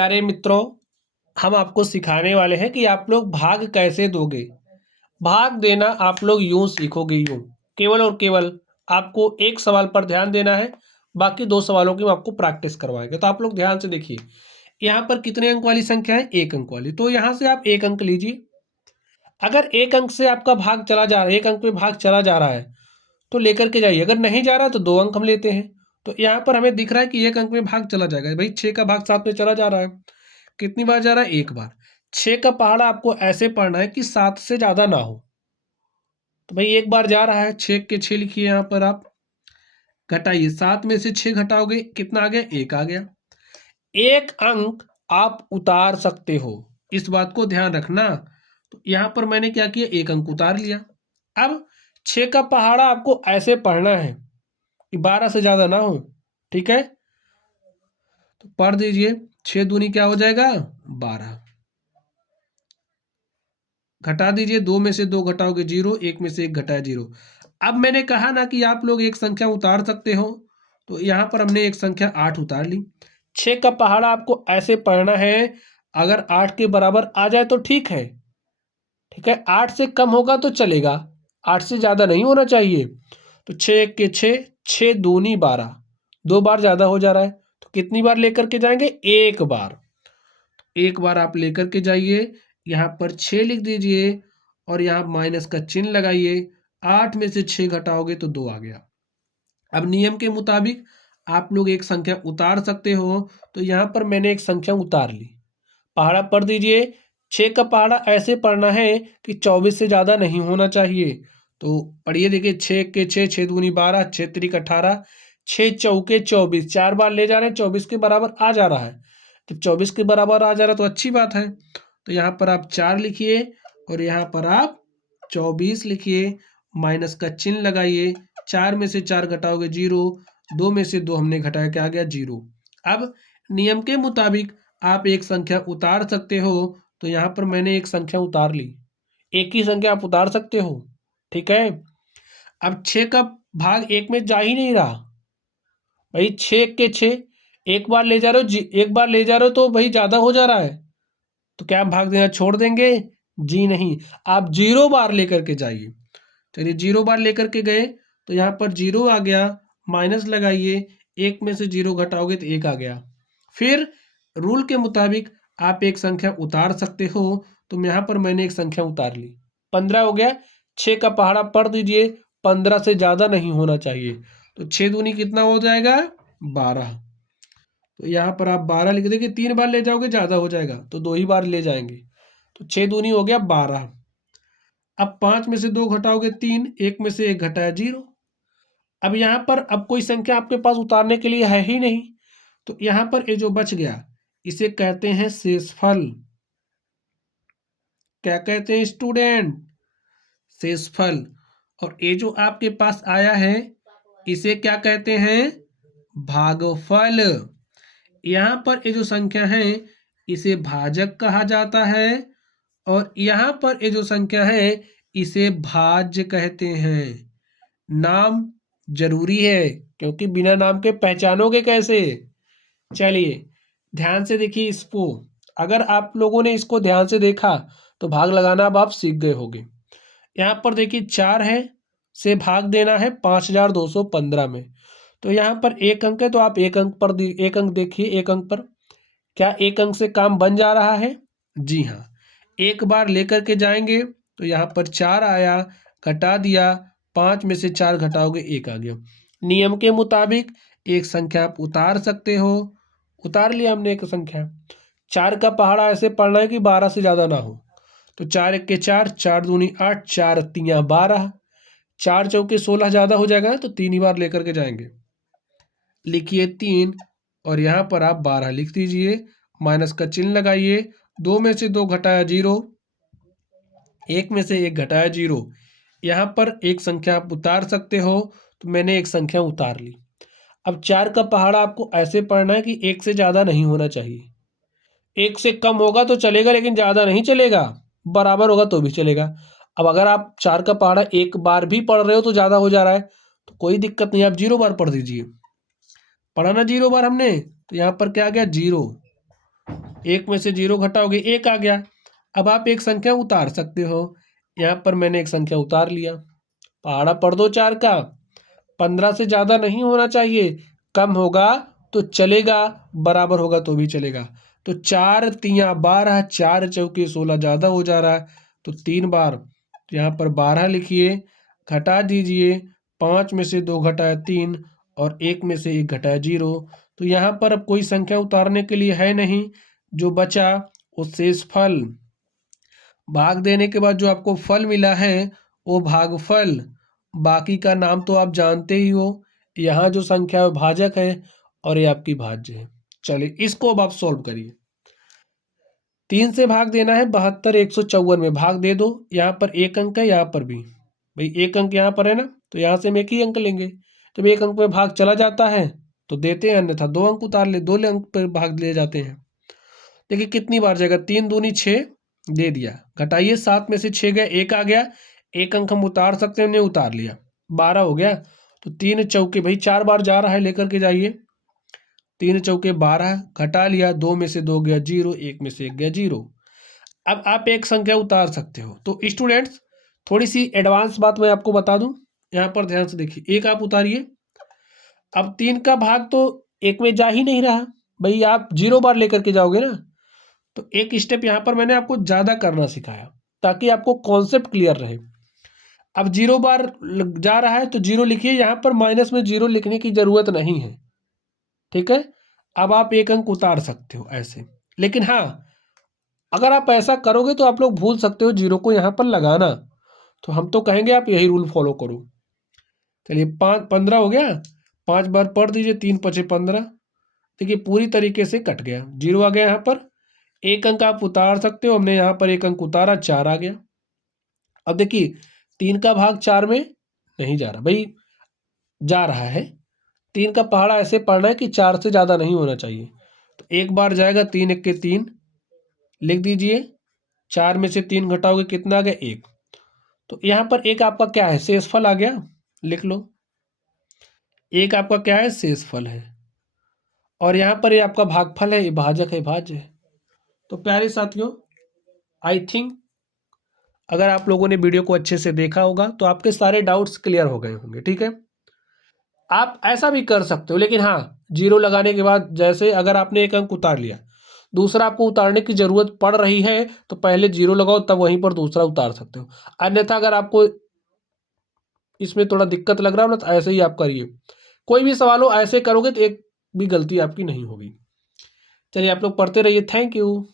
प्यारे मित्रों, हम आपको सिखाने वाले हैं कि आप लोग भाग कैसे दोगे। भाग देना आप लोग यूं सीखोगे, यूं केवल और केवल आपको एक सवाल पर ध्यान देना है। बाकी दो सवालों की हम आपको प्रैक्टिस करवाएंगे। तो आप लोग ध्यान से देखिए, यहाँ पर कितने अंक वाली संख्या है? एक अंक वाली। तो यहाँ से आप एक अंक लीजिए। अगर एक अंक से आपका भाग चला जा रहा है, एक अंक में भाग चला जा रहा है तो लेकर के जाइए। अगर नहीं जा रहा तो दो अंक हम लेते हैं। तो यहाँ पर हमें दिख रहा है कि एक अंक में भाग चला जाएगा। भाई 6 का भाग 7 में चला जा रहा है। कितनी बार जा रहा है? एक बार। 6 का पहाड़ा आपको ऐसे पढ़ना है कि 7 से ज़्यादा ना हो। तो भाई एक बार जा रहा है, 6 के 6 लिखिए यहाँ पर आप। घटाइए, 7 में से 6 घटाओगे कितना आ गया? 1 आ गया। एक अंक आप उतार सकते हो, इस बात को ध्यान रखना। तो यहाँ पर मैंने क्या किया? एक अंक उतार लिया। अब 6 का पहाड़ा आपको ऐसे पढ़ना है कि 12 से ज़्यादा ना हो। ठीक है, तो पढ़ दीजिए। 6 दूनी क्या हो जाएगा? 12। घटा दीजिए, 2 में से 2 घटाओगे 0, 1 में से 1 घटाया 0। अब मैंने कहा ना कि आप लोग एक संख्या उतार सकते हो, तो यहाँ पर हमने एक संख्या 8 उतार ली। 6 का पहाड़ा आपको ऐसे पढ़ना है, अगर 8 के बराबर आ जाए तो ठीक है। ठीक है, 8 से कम होगा तो चलेगा, 8 से ज़्यादा नहीं होना चाहिए। तो 6 के 6, 6 दूनी 12, 2 बार ज़्यादा हो जा रहा है। तो कितनी बार लेकर के जाएंगे? एक बार। एक बार आप लेकर के जाइए, यहाँ पर 6 लिख दीजिए और यहाँ माइनस का चिन्ह लगाइए। 8 में से 6 घटाओगे तो 2 आ गया। अब नियम के मुताबिक आप लोग एक संख्या उतार सकते हो। तो यहाँ पर मैंने एक संख्या उतार ली। पहाड़ा पढ़ दीजिए। 6 का पहाड़ा ऐसे पढ़ना है कि 24 से ज़्यादा नहीं होना चाहिए। तो पढ़िए, देखिए 6 के 6, 6 दूनी 12, 6 त्रिक 18, 6 चौके 24, 4 बार ले जा रहे हैं, 24 के बराबर आ जा रहा है। जब 24 के बराबर आ जा रहा है तो अच्छी बात है। तो यहाँ पर आप 4 लिखिए और यहाँ पर आप 24 लिखिए, माइनस का चिन्ह लगाइए। 4 में से 4 घटाओगे 0, 2 में से 2 हमने घटाया, क्या आ गया? 0। अब नियम के मुताबिक आप एक संख्या उतार सकते हो। तो यहाँ पर मैंने एक संख्या उतार ली। एक ही संख्या आप उतार सकते हो। ठीक है, अब 6 का भाग 1 में जा ही नहीं रहा। भाई 6 के 6, एक बार ले जा रहे हो जी, एक बार ले जा रहे हो तो भाई ज़्यादा हो जा रहा है। तो क्या हम भाग देना छोड़ देंगे? जी नहीं, आप 0 बार लेकर के जाइए। चलिए 0 बार लेकर के गए तो यहाँ पर 0 आ गया, माइनस लगाइए, 1 में से 0 घटाओगे तो 1 आ गया। फिर रूल के मुताबिक आप एक संख्या उतार सकते हो। तो यहाँ पर मैंने एक संख्या उतार ली, 15 हो गया। 6 का पहाड़ा पढ़ दीजिए, 15 से ज़्यादा नहीं होना चाहिए। तो 6 दूनी कितना हो जाएगा? 12। तो यहाँ पर आप 12 लिख देंगे। 3 बार ले जाओगे ज़्यादा हो जाएगा, तो 2 ही बार ले जाएंगे। तो 6 दूनी हो गया 12। अब 5 में से 2 घटाओगे 3, 1 में से 1 घटाया 0। अब यहाँ पर अब कोई संख्या आपके पास उतारने के लिए है ही नहीं। तो यहाँ पर ये जो बच गया इसे कहते हैं शेषफल। क्या कहते हैं स्टूडेंट? शेषफल। और ये जो आपके पास आया है इसे क्या कहते हैं? भागफल। यहाँ पर ये जो संख्या है इसे भाजक कहा जाता है और यहाँ पर ये जो संख्या है इसे भाज्य कहते हैं। नाम जरूरी है, क्योंकि बिना नाम के पहचानोगे कैसे? चलिए ध्यान से देखिए इसको। अगर आप लोगों ने इसको ध्यान से देखा तो भाग लगाना अब आप सीख गए होंगे। यहाँ पर देखिए 4 है, से भाग देना है 5215 में। तो यहाँ पर एक अंक है तो आप एक अंक पर एक अंक देखिए, एक अंक पर क्या एक अंक से काम बन जा रहा है? जी हाँ। एक बार लेकर के जाएंगे तो यहाँ पर 4 आया, घटा दिया, 5 में से 4 घटाओगे 1 आ गया। नियम के मुताबिक एक संख्या आप उतार सकते हो। उतार लिया हमने एक संख्या। 4 का पहाड़ा ऐसे पढ़ना है कि 12 से ज़्यादा ना हो। तो 4 एक के 4, 4 दूनी 8, 4 तियाँ 12, 4 चौके 16 ज़्यादा हो जाएगा तो 3 ही बार लेकर के जाएंगे। लिखिए 3 और यहाँ पर आप 12 लिख दीजिए, माइनस का चिन्ह लगाइए। 2 में से 2 घटाया 0, 1 में से 1 घटाया 0। यहाँ पर एक संख्या आप उतार सकते हो। तो मैंने एक संख्या उतार ली। अब 4 का पहाड़ा आपको ऐसे पढ़ना है कि 1 से ज़्यादा नहीं होना चाहिए। 1 से कम होगा तो चलेगा लेकिन ज़्यादा नहीं चलेगा, बराबर होगा तो भी चलेगा। अब अगर आप 4 का पहाड़ा एक बार भी पढ़ रहे हो तो ज़्यादा हो जा रहा है, तो कोई दिक्कत नहीं, आप 0 बार पढ़ दीजिए। पढ़ा ना 0 बार हमने, तो यहाँ पर क्या आ गया? 0। 1 में से 0 घटाओगे 1 आ गया। अब आप एक संख्या उतार सकते हो। यहाँ पर मैंने एक संख्या उतार लिया। पहाड़ा पढ़ दो 4 का। 15 से ज़्यादा नहीं होना चाहिए। कम होगा तो चलेगा, बराबर होगा तो भी चलेगा। तो 4 तियाँ 12, 4 चौके 16 ज़्यादा हो जा रहा है तो 3 बार। तो यहाँ पर 12 लिखिए, घटा दीजिए। 5 में से 2 घटाया 3 और 1 में से 1 घटाया 0। तो यहाँ पर अब कोई संख्या उतारने के लिए है नहीं। जो बचा वो शेषफल। भाग देने के बाद जो आपको फल मिला है वो भागफल। बाकी का नाम तो आप जानते ही हो। यहाँ जो संख्या है भाजक है और ये आपकी भाज्य है। चलिए इसको अब आप सॉल्व करिए। 3 से भाग देना है 72 154 में, भाग दे दो। यहाँ पर एक अंक है, यहाँ पर भी भाई एक अंक यहाँ पर है ना, तो यहाँ से हम एक ही अंक लेंगे। जब एक अंक पे भाग चला जाता है तो देते हैं, अन्यथा 2 अंक उतार ले, 2 अंक पर भाग ले जाते हैं। देखिए कितनी बार जाएगा, 3 दूनी 6 दे दिया। घटाइए 7 में से 6 गया, 1 आ गया। एक अंक हम उतार सकते हैं, हमने उतार लिया, 12 हो गया। तो 3 चौके भाई 4 बार जा रहा है, लेकर के जाइए। 3 चौके 12, घटा लिया। 2 में से 2 गया 0, 1 में से 1 गया 0। अब आप एक संख्या उतार सकते हो। तो स्टूडेंट्स थोड़ी सी एडवांस बात मैं आपको बता दूं, यहाँ पर ध्यान से देखिए। एक आप उतारिए। अब 3 का भाग तो 1 में जा ही नहीं रहा भाई, आप 0 बार लेकर के जाओगे ना। तो एक स्टेप यहाँ पर मैंने आपको ज़्यादा करना सिखाया ताकि आपको कॉन्सेप्ट क्लियर रहे। अब 0 बार जा रहा है तो 0 लिखिए। यहाँ पर माइनस में 0 लिखने की ज़रूरत नहीं है, ठीक है। अब आप एक अंक उतार सकते हो ऐसे। लेकिन हाँ, अगर आप ऐसा करोगे तो आप लोग भूल सकते हो 0 को यहाँ पर लगाना। तो हम तो कहेंगे आप यही रूल फॉलो करो। चलिए 15 हो गया। 5 बार पढ़ दीजिए, 3 पचे 15। देखिए पूरी तरीके से कट गया, 0 आ गया यहाँ पर। एक अंक आप उतार सकते हो, हमने यहाँ पर एक अंक उतारा, 4 आ गया। अब देखिए 3 का भाग 4 में नहीं जा रहा भाई, जा रहा है। 3 का पहाड़ा ऐसे पढ़ना है कि 4 से ज़्यादा नहीं होना चाहिए। तो एक बार जाएगा, 3 एक के 3 लिख दीजिए। 4 में से 3 घटाओगे कितना आ गया, 1। तो यहाँ पर एक आपका क्या है, शेषफल आ गया, लिख लो। एक आपका क्या है, शेषफल है। और यहाँ पर ये आपका भागफल है, ये भाजक है, भाज्य है। तो प्यारे साथियों, आई थिंक अगर आप लोगों ने वीडियो को अच्छे से देखा होगा तो आपके सारे डाउट्स क्लियर हो गए होंगे, ठीक है। आप ऐसा भी कर सकते हो, लेकिन हाँ 0 लगाने के बाद, जैसे अगर आपने एक अंक उतार लिया, दूसरा आपको उतारने की जरूरत पड़ रही है तो पहले 0 लगाओ, तब वहीं पर दूसरा उतार सकते हो। अन्यथा अगर आपको इसमें थोड़ा दिक्कत लग रहा हो ना, तो ऐसे ही आप करिए। कोई भी सवाल हो ऐसे करोगे तो एक भी गलती आपकी नहीं होगी। चलिए आप लोग पढ़ते रहिए। Thank you.